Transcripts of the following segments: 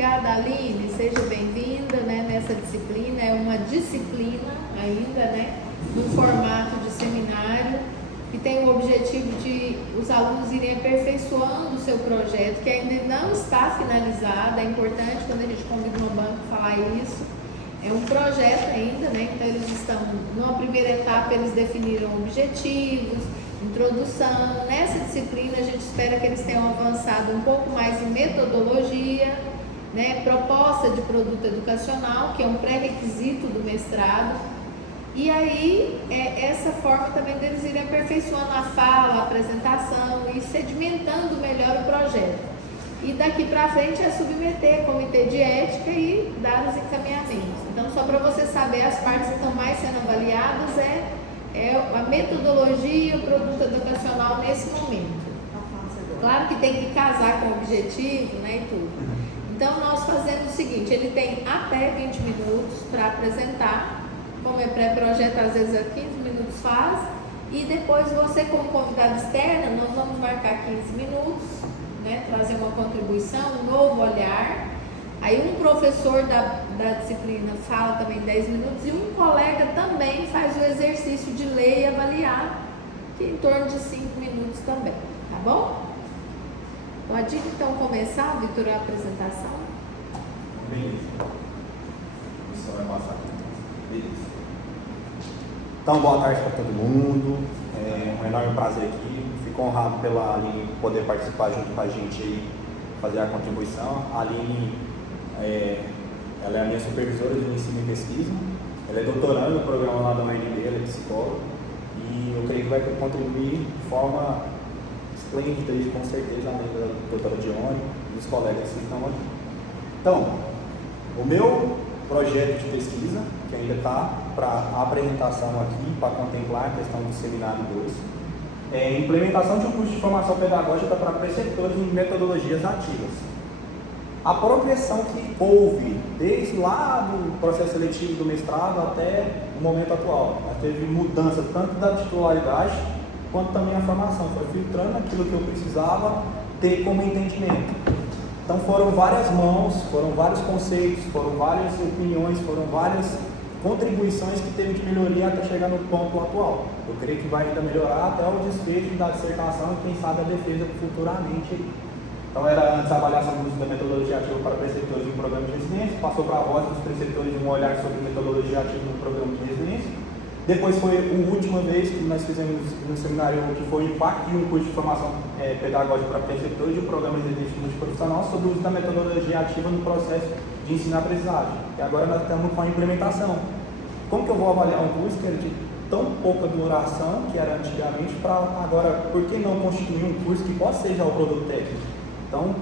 Obrigada, Aline, seja bem-vinda, né, nessa disciplina. É uma disciplina ainda, né, no formato de seminário, que tem o objetivo de os alunos irem aperfeiçoando o seu projeto, que ainda não está finalizado. É importante, quando a gente convida uma banca, falar isso. É um projeto ainda, né, então eles estão, numa primeira etapa, eles definiram objetivos, introdução. Nessa disciplina, a gente espera que eles tenham avançado um pouco mais em metodologia, né, proposta de produto educacional, que é um pré-requisito do mestrado, e aí essa forma também deles irem aperfeiçoando a fala, a apresentação e sedimentando melhor o projeto. E daqui para frente é submeter comitê de ética e dar os encaminhamentos. Então, só para você saber, as partes que estão mais sendo avaliadas é a metodologia e o produto educacional nesse momento. Claro que tem que casar com o objetivo, né, e tudo. Então, nós fazemos o seguinte: ele tem até 20 minutos para apresentar, como é pré-projeto, às vezes é 15 minutos faz, e depois você, como convidado externa, nós vamos marcar 15 minutos, né, trazer uma contribuição, um novo olhar. Aí um professor da disciplina fala também 10 minutos e um colega também faz o exercício de ler e avaliar, que é em torno de 5 minutos também, tá bom? Pode então começar, Vitor, a apresentação? Beleza. Isso vai passar aqui. Beleza. Então, boa tarde para todo mundo. É um enorme prazer aqui. Fico honrado pela Aline poder participar junto com a gente aí, fazer a contribuição. A Aline, ela é a minha supervisora de ensino e pesquisa. Ela é doutoranda no programa lá da UNB, ela é psicóloga. E eu creio que vai contribuir de forma esplêndida e com certeza além da doutora Dione e dos colegas que estão aqui. Então, o meu projeto de pesquisa, que ainda está para apresentação aqui, para contemplar a questão do seminário 2, é a implementação de um curso de formação pedagógica para preceptores em metodologias ativas. A progressão que houve desde lá do processo seletivo do mestrado até o momento atual, teve mudança tanto da titularidade quanto também a formação, foi filtrando aquilo que eu precisava ter como entendimento. Então foram várias mãos, foram vários conceitos, foram várias opiniões, foram várias contribuições que teve de melhoria até chegar no ponto atual. Eu creio que vai ainda melhorar até o desfecho da dissertação e quem sabe a defesa futuramente. Então era antes a avaliação do uso da metodologia ativa para preceptores em um programa de residência, passou para a voz dos preceptores um olhar sobre metodologia ativa no programa de residência. Depois foi a última vez que nós fizemos um seminário que foi o impacto de um curso de formação pedagógica para preceptores de um programa de residência multiprofissional sobre o uso da metodologia ativa no processo de ensino-aprendizagem. E agora nós estamos com a implementação. Como que eu vou avaliar um curso que era de tão pouca duração, que era antigamente, para agora, por que não constituir um curso que possa ser já o produto técnico? Então,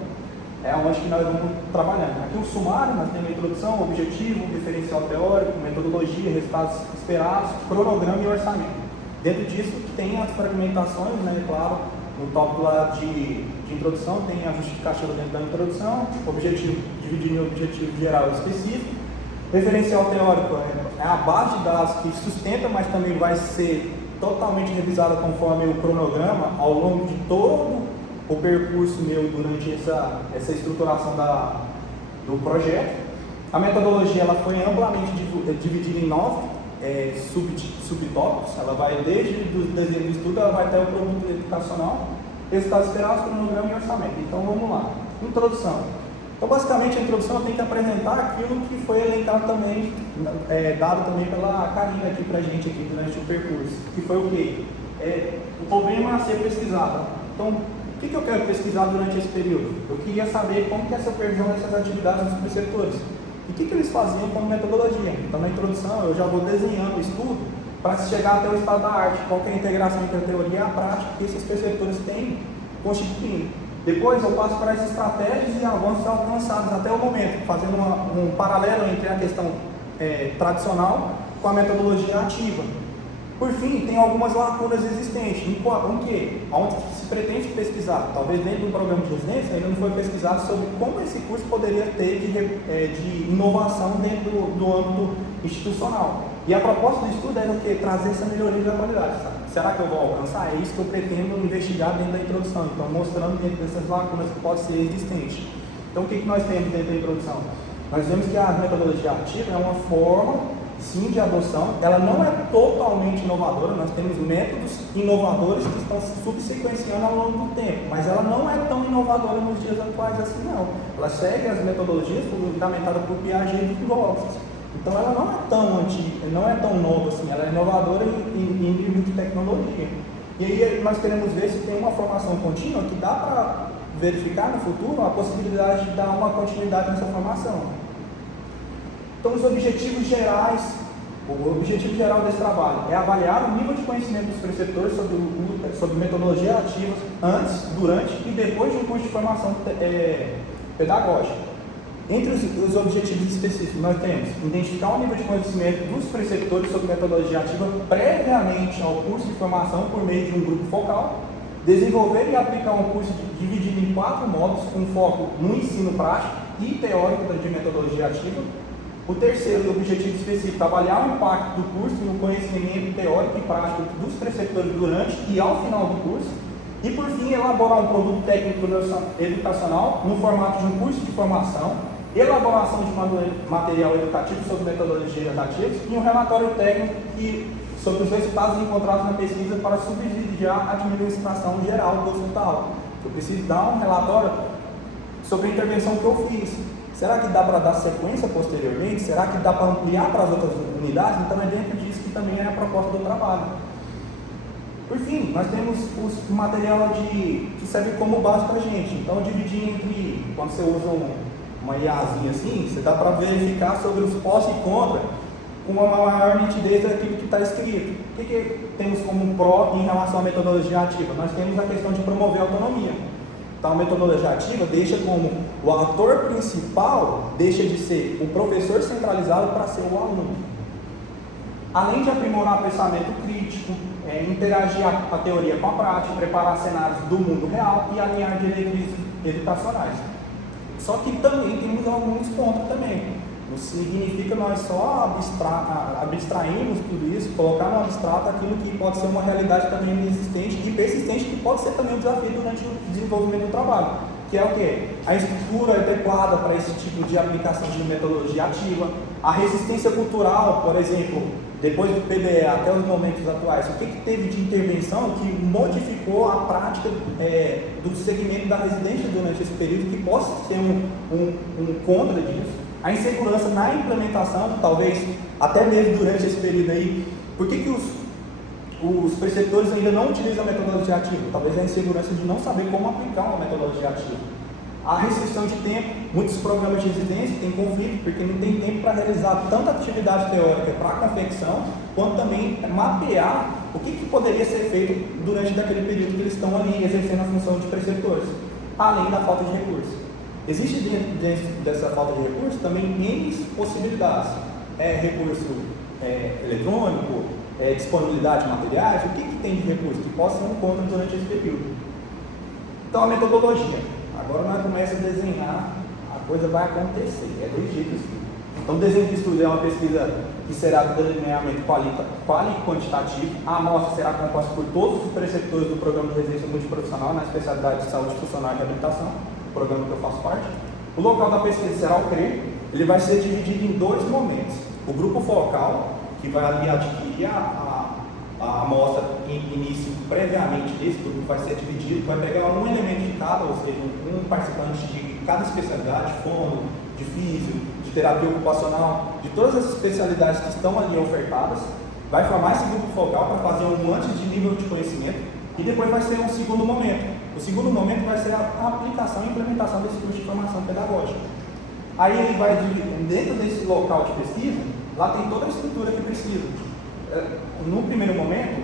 é onde que nós vamos trabalhando. Aqui um sumário, nós temos a introdução, objetivo, diferencial teórico, metodologia, resultados esperados, cronograma e orçamento. Dentro disso tem as fragmentações, né, claro, no tópico lá de introdução tem a justificativa dentro da introdução, objetivo, dividir em objetivo geral e específico. Referencial teórico é a base de dados que sustenta, mas também vai ser totalmente revisada conforme o cronograma ao longo de todo o percurso meu durante essa estruturação do projeto. A metodologia ela foi amplamente dividida em 9 subtópicos. Ela vai desde o desenho do estudo, ela vai até o produto educacional, resultados esperados, cronograma e orçamento. Então vamos lá. Introdução. Então basicamente a introdução tem que apresentar aquilo que foi elencado também, dado também pela Karina aqui pra gente aqui durante o percurso, que foi o quê? O problema a ser pesquisado. Então, o que eu quero pesquisar durante esse período? Eu queria saber como que é a supervisão dessas atividades dos preceptores. E o que eles faziam como metodologia. Então, na introdução, eu já vou desenhando o estudo para chegar até o estado da arte. Qual que é a integração entre a teoria e a prática que esses preceptores têm constituindo. Depois, eu passo para as estratégias e avanços alcançados até o momento, fazendo um paralelo entre a questão tradicional com a metodologia ativa. Por fim, tem algumas lacunas existentes. Onde se pretende pesquisar, talvez dentro de um programa de residência, ainda não foi pesquisado sobre como esse curso poderia ter de inovação dentro do âmbito institucional. E a proposta do estudo é o quê? Trazer essa melhoria da qualidade. Sabe? Será que eu vou alcançar? É isso que eu pretendo investigar dentro da introdução. Então, mostrando dentro dessas lacunas que pode ser existente. Então, o que nós temos dentro da introdução? Nós vemos que a metodologia ativa é uma forma, sim, de adoção. Ela não é totalmente inovadora, nós temos métodos inovadores que estão se subsequenciando ao longo do tempo, mas ela não é tão inovadora nos dias atuais assim, não. Ela segue as metodologias fundamentadas por Piaget e Vygotsky. Então, ela não é tão antiga, não é tão nova assim, ela é inovadora em nível de tecnologia. E aí, nós queremos ver se tem uma formação contínua que dá para verificar no futuro a possibilidade de dar uma continuidade nessa formação. Então, os objetivos gerais, o objetivo geral desse trabalho é avaliar o nível de conhecimento dos preceptores sobre metodologia ativa antes, durante e depois de um curso de formação pedagógica. Entre os objetivos específicos, nós temos identificar o nível de conhecimento dos preceptores sobre metodologia ativa previamente ao curso de formação por meio de um grupo focal, desenvolver e aplicar um curso dividido em 4 módulos com foco no ensino prático e teórico de metodologia ativa. O terceiro objetivo específico, avaliar o impacto do curso no conhecimento teórico e prático dos preceptores durante e ao final do curso. E, por fim, elaborar um produto técnico educacional no formato de um curso de formação, elaboração de material educativo sobre metodologias ativas e um relatório técnico sobre os resultados encontrados na pesquisa para subsidiar a administração geral do hospital. Eu preciso dar um relatório sobre a intervenção que eu fiz. Será que dá para dar sequência posteriormente? Será que dá para ampliar para as outras unidades? Então é dentro disso que também é a proposta do trabalho. Por fim, nós temos o material que serve como base para a gente. Então, dividir entre, quando você usa uma IAzinha assim, você dá para verificar sobre os pós e contra com uma maior nitidez daquilo que está escrito. O que temos como pró em relação à metodologia ativa? Nós temos a questão de promover a autonomia. Então, a metodologia ativa deixa como o ator principal, deixa de ser o professor centralizado para ser o aluno. Além de aprimorar o pensamento crítico, interagir a teoria com a prática, preparar cenários do mundo real e alinhar diretrizes educacionais. Só que também temos alguns pontos também. Não significa nós só abstrairmos tudo isso, colocar no abstrato aquilo que pode ser uma realidade também existente e persistente, que pode ser também um desafio durante o desenvolvimento do trabalho. Que é o quê? A estrutura adequada para esse tipo de aplicação de metodologia ativa, a resistência cultural, por exemplo, depois do PBE até os momentos atuais, o que teve de intervenção que modificou a prática do segmento da residência durante esse período, que possa ser um contra disso. A insegurança na implementação, talvez até mesmo durante esse período aí, por que os preceptores ainda não utilizam a metodologia ativa? Talvez a insegurança de não saber como aplicar uma metodologia ativa. A restrição de tempo, muitos programas de residência têm conflito, porque não tem tempo para realizar tanta atividade teórica para a confecção, quanto também mapear o que poderia ser feito durante aquele período que eles estão ali exercendo a função de preceptores, além da falta de recursos. Existe dentro dessa falta de recursos também N possibilidades. Recurso eletrônico, disponibilidade de materiais, o que tem de recurso que possa ser um contra durante esse período. Então, a metodologia. Agora nós começamos a desenhar, a coisa vai acontecer, é do jeito assim. Então, o desenho de estudo é uma pesquisa que será de delineamento quali-quantitativo. A amostra será composta por todos os preceptores do programa de residência multiprofissional na especialidade de saúde funcional e reabilitação, programa que eu faço parte. O local da pesquisa será o CRE, ele vai ser dividido em 2 momentos. O grupo focal, que vai ali adquirir a amostra em início previamente desse grupo, vai ser dividido, vai pegar um elemento de cada, ou seja, um participante de cada especialidade, fono, de físio, de terapia ocupacional, de todas as especialidades que estão ali ofertadas, vai formar esse grupo focal para fazer um antes de nível de conhecimento e depois vai ser um segundo momento. O segundo momento vai ser a aplicação e implementação desse curso de formação pedagógica. Aí ele vai, dentro desse local de pesquisa, lá tem toda a estrutura que precisa. No primeiro momento,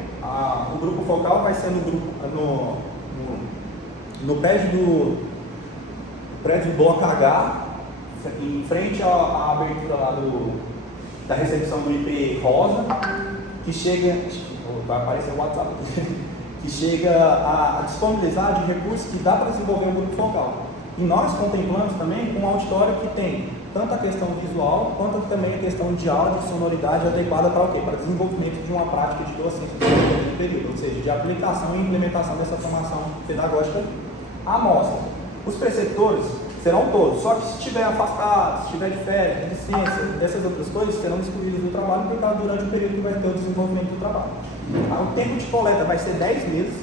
o grupo focal vai ser no prédio do bloco H, em frente à abertura lá da recepção do IP Rosa, que chega, vai aparecer o WhatsApp aqui, que chega a disponibilizar de recursos que dá para desenvolver um grupo focal. E nós contemplamos também um auditório que tem tanto a questão visual, quanto também a questão de áudio e sonoridade adequada para o quê? Para desenvolvimento de uma prática de docência durante o período, ou seja, de aplicação e implementação dessa formação pedagógica à amostra. Os preceptores serão todos. Só que se estiver afastado, se estiver de férias, de licença, dessas outras coisas, serão excluídos do trabalho durante o período que vai ter o desenvolvimento do trabalho. O tempo de coleta vai ser 10 meses.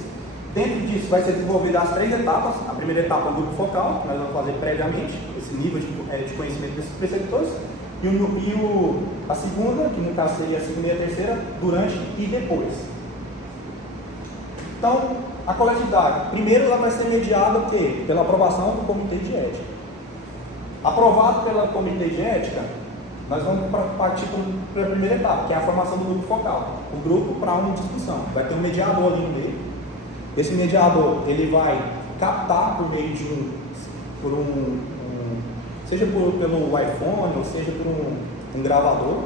Dentro disso vai ser desenvolvido as 3 etapas. A primeira etapa é o grupo focal, que nós vamos fazer previamente, esse nível de conhecimento desses preceptores. A segunda, que no caso seria a segunda e a terceira, durante e depois. Então, a coleta de dados, primeiro ela vai ser mediada pela aprovação do Comitê de Ética. Aprovado pelo Comitê de Ética, nós vamos partir para a primeira etapa, que é a formação do grupo focal. O grupo para uma discussão. Vai ter um mediador ali no meio. Esse mediador, ele vai captar por meio de seja pelo iPhone, ou seja por um gravador,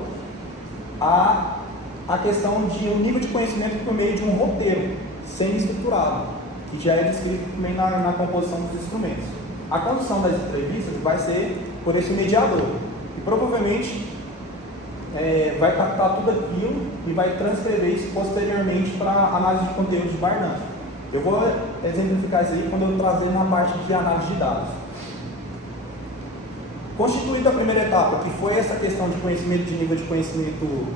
a questão de um nível de conhecimento por meio de um roteiro semi-estruturado, que já é descrito também na composição dos instrumentos. A condução das entrevistas vai ser por esse mediador, e provavelmente vai captar tudo aquilo e vai transferir isso posteriormente para a análise de conteúdo de Barnum. Eu vou exemplificar isso aí quando eu trazer na parte de análise de dados. Constituída a primeira etapa, que foi essa questão de conhecimento, de nível de conhecimento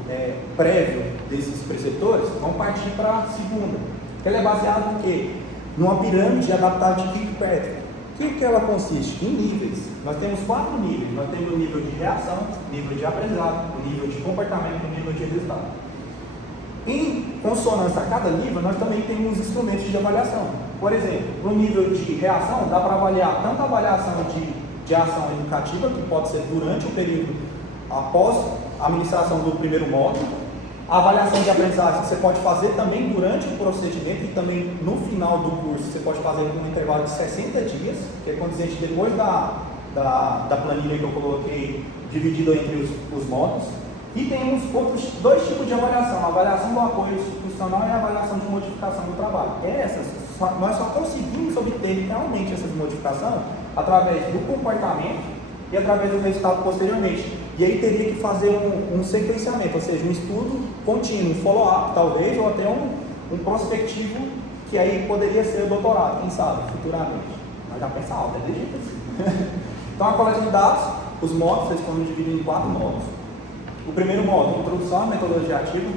prévio desses preceptores, vamos partir para a segunda, que ela é baseada em quê? Numa pirâmide adaptada de Kirkpatrick. O que ela consiste? Em níveis. Nós temos 4 níveis. Nós temos o nível de reação, nível de aprendizado, o nível de comportamento e o nível de resultado. Em consonância a cada nível, nós também temos instrumentos de avaliação. Por exemplo, no nível de reação, dá para avaliar tanto a avaliação de ação educativa, que pode ser durante o período após a administração do primeiro módulo, a avaliação de aprendizagem você pode fazer também durante o procedimento e também no final do curso você pode fazer com um intervalo de 60 dias, que é condizente depois da planilha que eu coloquei dividido entre os módulos. E temos outros 2 tipos de avaliação, a avaliação do apoio institucional e a avaliação de modificação do trabalho. Nós só conseguimos obter realmente essas modificações através do comportamento e através do resultado posteriormente. E aí teria que fazer um sequenciamento, ou seja, um estudo contínuo, um follow-up talvez, ou até um prospectivo, que aí poderia ser o doutorado, quem sabe, futuramente. Mas já pensa alto, é de jeito assim. Então a coleta de dados, os módulos, eles foram divididos em 4 módulos. O primeiro módulo, introdução à metodologia ativa.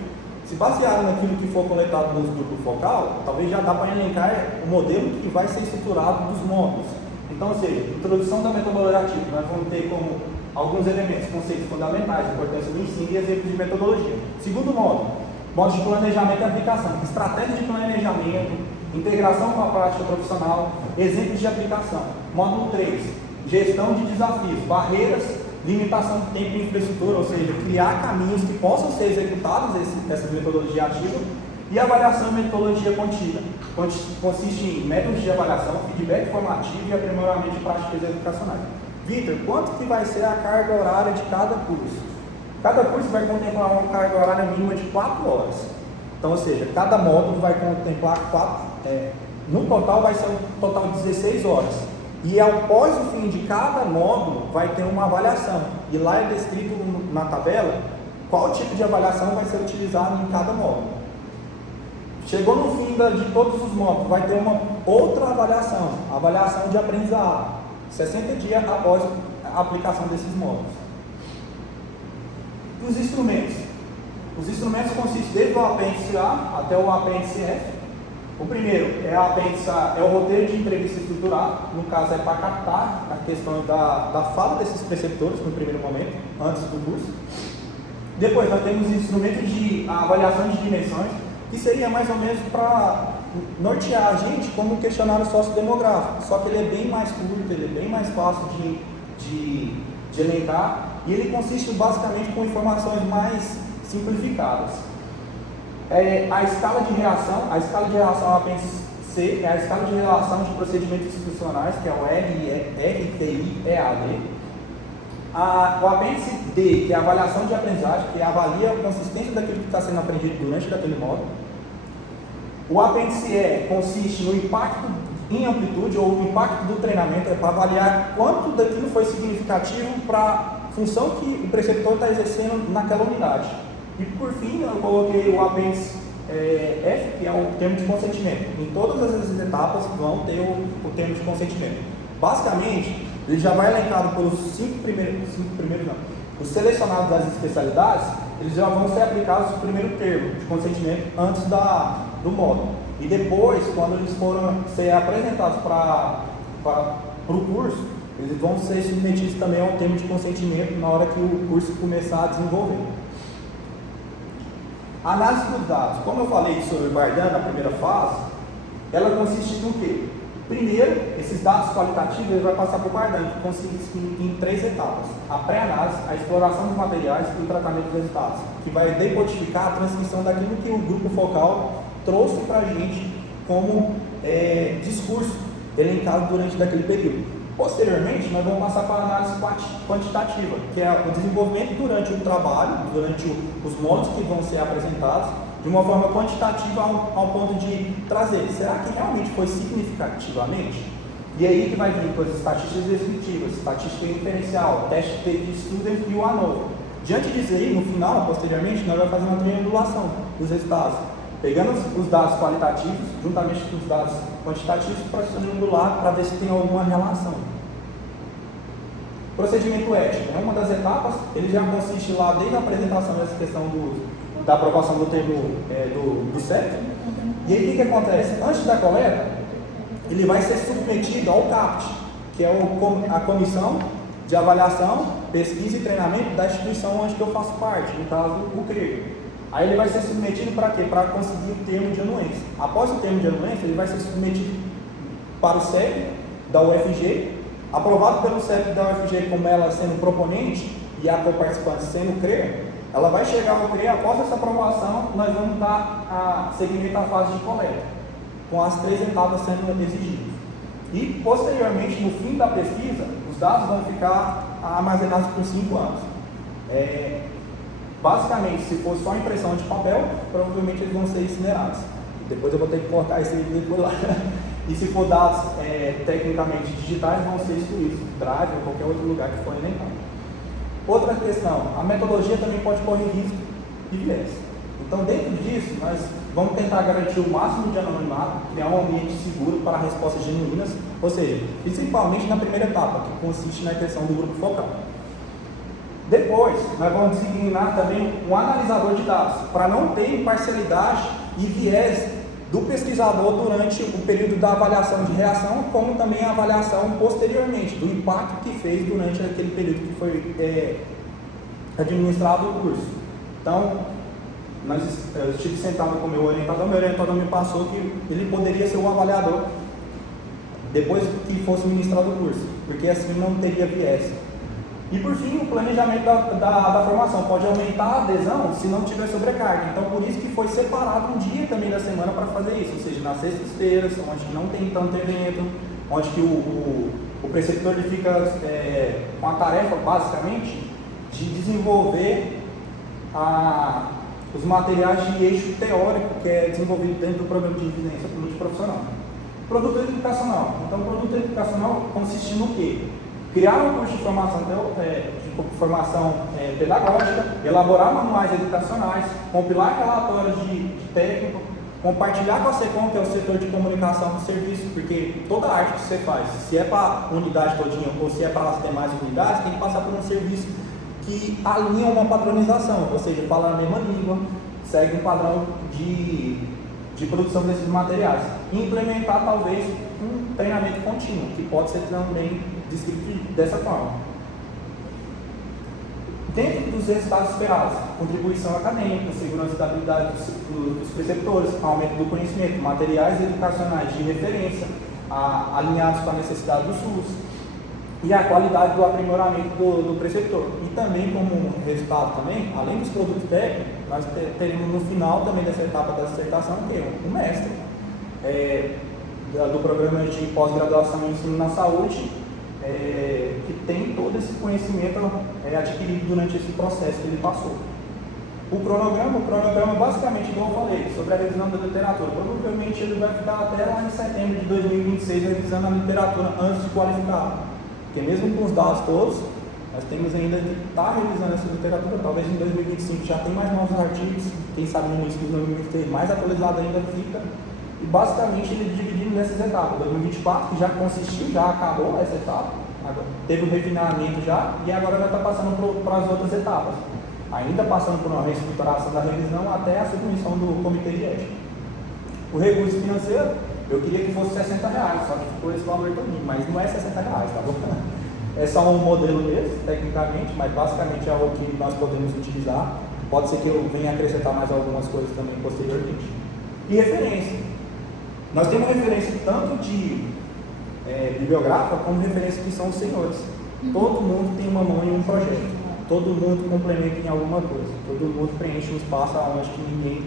Se basear naquilo que for coletado no grupo focal, talvez já dá para elencar o modelo que vai ser estruturado dos módulos. Então, ou seja, introdução da metodologia ativa, nós vamos ter como alguns elementos, conceitos fundamentais, importância do ensino e exemplos de metodologia. Segundo módulo de planejamento e aplicação, estratégia de planejamento, integração com a prática profissional, exemplos de aplicação. Módulo 3, gestão de desafios, barreiras, limitação de tempo e infraestrutura, ou seja, criar caminhos que possam ser executados essa metodologia ativa. E avaliação e metodologia contínua, consiste em métodos de avaliação, feedback formativo e aprimoramento de práticas educacionais. Vitor, quanto que vai ser a carga horária de cada curso? Cada curso vai contemplar uma carga horária mínima de 4 horas. Então, ou seja, cada módulo vai contemplar 4, no total vai ser um total de 16 horas. E após o fim de cada módulo vai ter uma avaliação. E lá é descrito na tabela qual tipo de avaliação vai ser utilizado em cada módulo. Chegou no fim de todos os módulos, vai ter uma outra avaliação, avaliação de aprendizado, 60 dias após a aplicação desses módulos. E os instrumentos? Os instrumentos consistem desde o apêndice A até o apêndice F. O primeiro é o roteiro de entrevista estruturado, no caso é para captar a questão da fala desses preceptores no primeiro momento, antes do curso. Depois nós temos instrumentos de avaliação de dimensões, que seria mais ou menos para nortear a gente como um questionário sociodemográfico, só que ele é bem mais curto, ele é bem mais fácil de elencar, e ele consiste basicamente com informações mais simplificadas. A escala de reação é o apêndice C, é a escala de relação de procedimentos institucionais, que é o RTI-EAD. O apêndice D, que é a avaliação de aprendizagem, que avalia a consistência daquilo que está sendo aprendido durante aquele módulo. O apêndice E consiste no impacto em amplitude, ou o impacto do treinamento, é para avaliar quanto daquilo foi significativo para a função que o preceptor está exercendo naquela unidade. E por fim, eu coloquei o apêndice F, que é o termo de consentimento. Em todas as etapas vão ter o termo de consentimento. Basicamente, ele já vai elencado pelos cinco primeiros não. Os selecionados das especialidades, eles já vão ser aplicados no primeiro termo de consentimento antes do módulo. E depois, quando eles forem ser apresentados para o curso, eles vão ser submetidos também ao termo de consentimento na hora que o curso começar a desenvolver. A análise dos dados, como eu falei sobre o Bardan na primeira fase, ela consiste no quê? Primeiro, esses dados qualitativos ele vai passar para o Bardan, que consiste em 3 etapas: a pré-análise, a exploração dos materiais e o tratamento dos resultados, que vai decodificar a transcrição daquilo que o grupo focal trouxe para a gente como discurso elencado durante aquele período. Posteriormente, nós vamos passar para a análise quantitativa, que é o desenvolvimento durante o trabalho, durante os módulos que vão ser apresentados, de uma forma quantitativa ao ponto de trazer, será que realmente foi significativamente? E aí que vai vir coisas estatísticas descritivas, estatística inferencial, teste de student e o ANOVA. Diante disso aí, no final, posteriormente, nós vamos fazer uma triangulação dos resultados, pegando os dados qualitativos, juntamente com os dados quantitativos, para triangular para ver se tem alguma relação. Procedimento ético, uma das etapas, ele já consiste lá desde a apresentação dessa questão da aprovação do termo do CEP. E aí o que acontece? Antes da coleta, ele vai ser submetido ao CAPT, que é a Comissão de Avaliação, Pesquisa e Treinamento da instituição onde eu faço parte, no caso o CREG. Aí ele vai ser submetido para quê? Para conseguir o termo de anuência. Após o termo de anuência, ele vai ser submetido para o CEP da UFG, aprovado pelo CEP da UFG como ela sendo proponente e a co-participante sendo o CREA. Ela vai chegar ao CREA, após essa aprovação, nós vamos dar a seguimento à fase de coleta, com as 3 etapas sendo exigidas. E, posteriormente, no fim da pesquisa, os dados vão ficar armazenados por 5 anos. Basicamente, se for só impressão de papel, provavelmente eles vão ser incinerados. Depois eu vou ter que cortar esse vídeo por lá. E se for dados tecnicamente digitais, vão ser excluídos, Drive ou qualquer outro lugar que for elencado. Outra questão, a metodologia também pode correr risco de viés. Então, dentro disso, nós vamos tentar garantir o máximo de anonimato, criar um ambiente seguro para respostas genuínas, ou seja, principalmente na primeira etapa, que consiste na questão do grupo focal. Depois, nós vamos designar também um analisador de dados, para não ter imparcialidade e viés do pesquisador durante o período da avaliação de reação, como também a avaliação posteriormente, do impacto que fez durante aquele período que foi administrado o curso. Então, eu estive sentado com o meu orientador me passou que ele poderia ser o avaliador depois que fosse ministrado o curso, porque assim não teria viés. E por fim, o planejamento da formação pode aumentar a adesão se não tiver sobrecarga. Então, por isso que foi separado um dia também da semana para fazer isso, ou seja, nas sextas-feiras, onde não tem tanto evento, onde que o preceptor ele fica com a tarefa, basicamente, de desenvolver os materiais de eixo teórico que é desenvolvido dentro do programa de residência multiprofissional. Produto educacional. Então, o produto educacional consiste no quê? Criar um curso de formação pedagógica, elaborar manuais educacionais, compilar relatórios de técnico, compartilhar com a SECOM, que é o setor de comunicação do serviço, porque toda arte que você faz, se é para a unidade todinha ou se é para as demais unidades, tem que passar por um serviço que alinha uma padronização, ou seja, fala a mesma língua, segue um padrão de produção desses materiais. E implementar, talvez, um treinamento contínuo, que pode ser também descrito dessa forma. Dentro dos resultados esperados, contribuição acadêmica, segurança e estabilidade dos preceptores, aumento do conhecimento, materiais educacionais de referência, alinhados com a necessidade do SUS, e a qualidade do aprimoramento do preceptor. E também, como resultado, além dos produtos técnicos, nós teremos no final também dessa etapa da dissertação, que é o mestre do programa de pós-graduação em ensino na saúde, que tem todo esse conhecimento adquirido durante esse processo que ele passou. O cronograma basicamente, como eu falei, sobre a revisão da literatura, provavelmente ele vai ficar até lá em setembro de 2026 revisando a literatura antes de qualificar, porque mesmo com os dados todos, nós temos ainda que estar revisando essa literatura, talvez em 2025 já tem mais novos artigos, quem sabe no início de 2026 mais atualizado ainda fica. E basicamente ele é dividido nessas etapas. 2024, que já consistiu, já acabou essa etapa, teve um refinamento já e agora vai estar passando para as outras etapas. Ainda passando por uma reestruturação da revisão até a submissão do comitê de ética. O recurso financeiro, eu queria que fosse R$60, só que ficou esse valor também, mas não é R$60, tá bom? É só um modelo mesmo, tecnicamente, mas basicamente é o que nós podemos utilizar. Pode ser que eu venha acrescentar mais algumas coisas também posteriormente. E referência. Nós temos referência tanto de bibliográfica como referência que são os senhores. Todo mundo tem uma mão em um projeto. Todo mundo complementa em alguma coisa. Todo mundo preenche um espaço onde que ninguém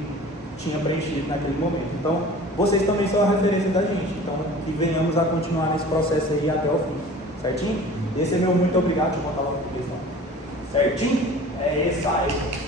tinha preenchido naquele momento. Então, vocês também são a referência da gente. Então, que venhamos a continuar nesse processo aí até o fim. Certinho? Esse é meu muito obrigado. Deixa eu botar logo a questão. Certinho? É esse aí.